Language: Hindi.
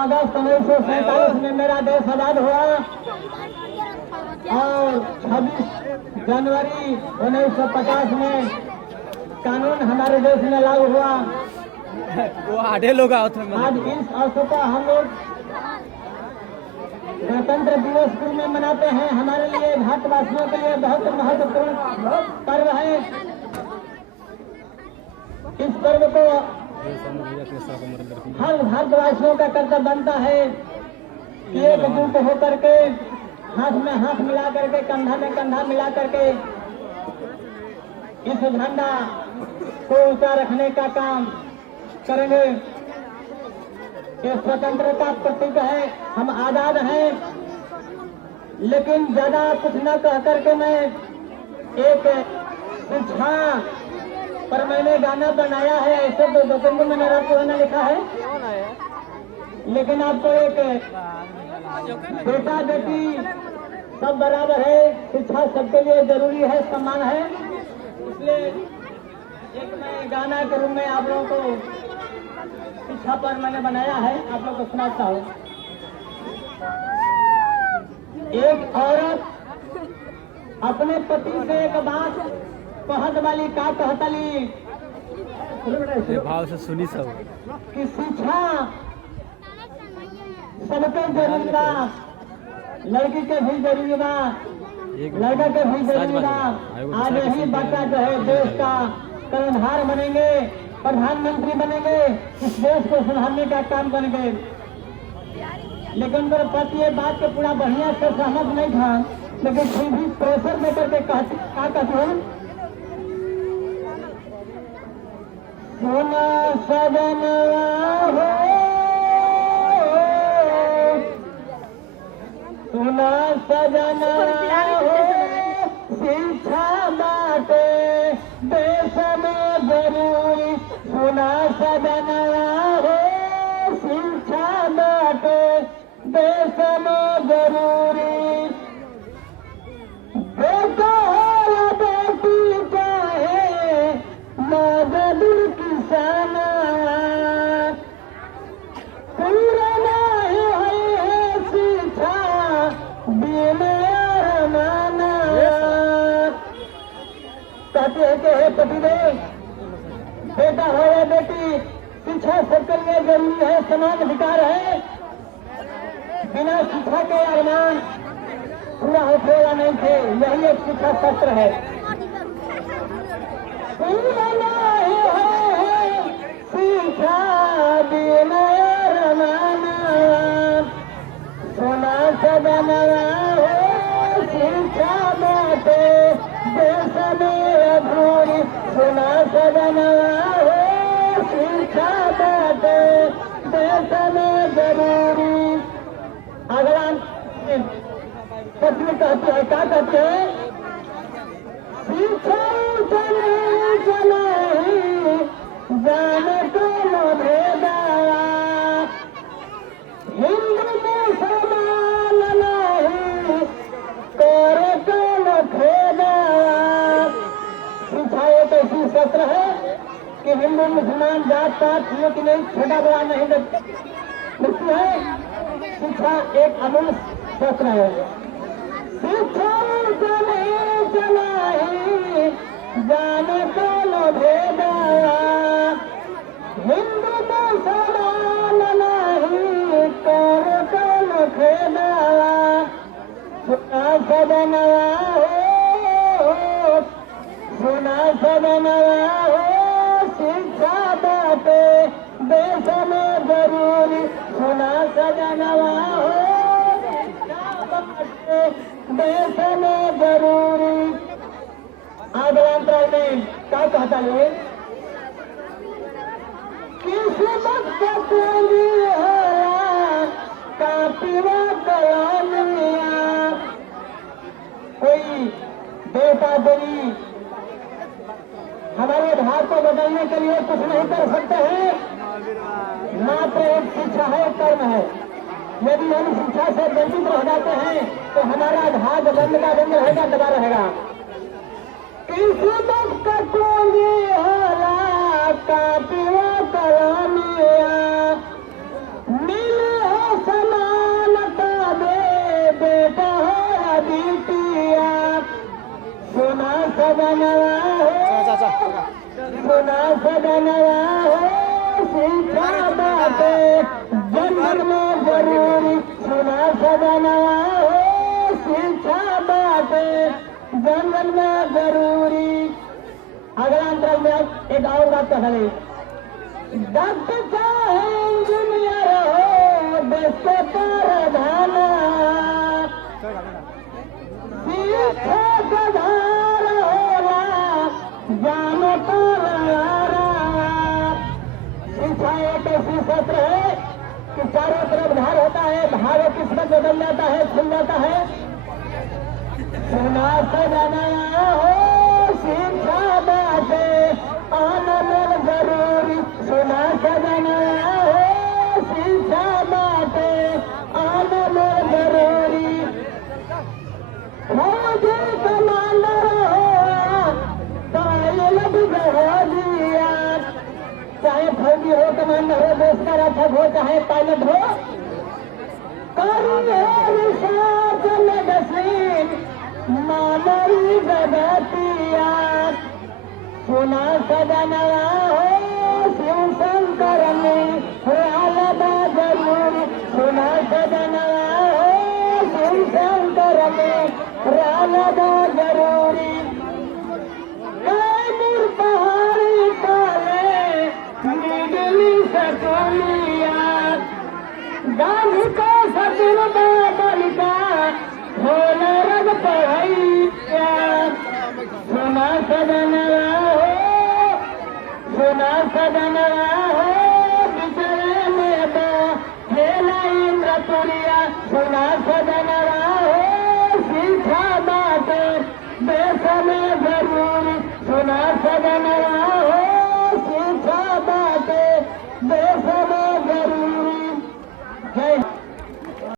अगस्त 1947 में मेरा देश आजाद हुआ और 26 जनवरी 1950 में कानून हमारे देश में लागू हुआ। वो आधे लोग आज इस अवसर पर हम लोग गणतंत्र दिवस पूर्व में मनाते हैं। हमारे लिए भारतवासियों के लिए बहुत महत्वपूर्ण पर्व है। इस पर्व को हर भारतवासियों का कर्तव्य बनता है कि एकजुट होकर के हाथ में हाथ मिला करके कंधा में कंधा मिला करके इस झंडा को ऊंचा रखने का काम करेंगे। ये स्वतंत्रता प्रतीक है, हम आजाद हैं। लेकिन ज्यादा कुछ न कह करके मैं एक शिक्षा पर मैंने गाना बनाया है। ऐसे तो दो मैंने आपको गाना लिखा है, लेकिन आपको एक बेटा बेटी सब बराबर है, शिक्षा सबके लिए जरूरी है, सम्मान है। इसलिए एक मैं गाना के रूप में आप लोगों को शिक्षा पर मैंने बनाया है, आप लोग को सुनाता हूँ। एक औरत अपने पति से एक बात कहत वाली का कहतली भाव से सुनी सब कि शिक्षा सबके जरूरी बा, लड़की के भी जरूरी बा, लड़का के भी जरूरी बा। आज यही बच्चा जो है देश का कर्णधार बनेंगे, प्रधानमंत्री बनेंगे, इस देश को संभालने का काम करेंगे। लेकिन मेरे पति ये बात के पूरा बढ़िया से सहमत नहीं था, लेकिन फिर भी प्रेशर में करके कहते हैं सोना सजनवा हो, सोना सजनवा हो, शिक्षा बाटे देश में जरूरी। सोना सजनवा हो, शिक्षा बाटे देश में जरूरी। बेटा हो या बेटी चाहे मजदूर किसान, पूरा नहीं है शिक्षा बिना अरमाना। कहते हैं कि हे पतिदेव, बेटा हो या बेटी, शिक्षा सबके लिए जरूरी है, समान अधिकार है। बिना शिक्षा के अरमान पूरा होते या नहीं थे, यही एक शिक्षा शास्त्र है। पूरा नहीं है शिक्षा बिना अरमाना, सोना सजनवा हो, शिक्षा बाटे देश में अधूरी। सोना सजनवा हो, शिक्षा बाटे देश में जरूरी। अगला प्रश्न कहते हैं, क्या कहते हैं? शिक्षा चले चलाई जाने को भेदाया, हिंदू मुसलमान नहीं करे को खेदाया। शिक्षा एक ऐसी शस्त्र है कि हिंदू मुसलमान जात पात की नहीं, छोटा बड़ा नहीं देखती है। शिक्षा एक अमूल्य शस्त्र है। शिक्षा चले चलाई जाने को भेदाया, हिंदू मुसलमान नहीं कर को खेदाया। सोना सजनवा हो, सोना सजनवा हो, शिक्षा बाटे देश में जरूरी। सोना सजनवा हो, देश में जरूरी। आदरांतर में क्या कहता है? किस्मत का पूरी है कापिया कलामिया। कोई बेटा बेटी हमारे भारत को बदलने के लिए कुछ नहीं कर सकते हैं, मात्र एक शिक्षा है, कर्म है। यदि हम शिक्षा से वंचित रह जाते हैं तो हमारा भाग बंद का बंद रहेगा, दबा रहेगा। किस्मत का कोई होला कापिया कलामिया, मिले सजनवा हो सुना सजनवा हो शिक्षा बाटे जन्म में जरूरी सुना सजनवा हो शिक्षा बाटे जन्म में जरूरी। अगला अंतर में एक और बात कहे डॉक्टर चाहे इंजीनियर हो देश को परधाना शिक्षा का धार होला जानो तो लहरा। शिक्षा एक ऐसी सत्र है कि चारों तरफ धार होता है, भाव किस्मत बदल जाता है, खुल जाता है। सुना सजनवा हो शिक्षा बाटे आनंद जरूरी सुना सजनवा हो शिक्षा बाटे आनंद जरूरी। फौजी कमांडर हो पायलट जहाजिया चाहे फौजी हो कमांडर हो देश का रक्षक हो चाहे पायलट हो रिसर्च मेडिसिन मानवी जगतिया सुना सजनवा हो शिव शंकर में रालदा जरूरी सुना सजनवा हो शिव शंकर में रालदा जरूरी। कैमूर पहाड़ी काले निगली सकोलिया गांधी को सदिल बाबल का भोला रग पढ़ैया सुना सजनवा हो सुना सजनवा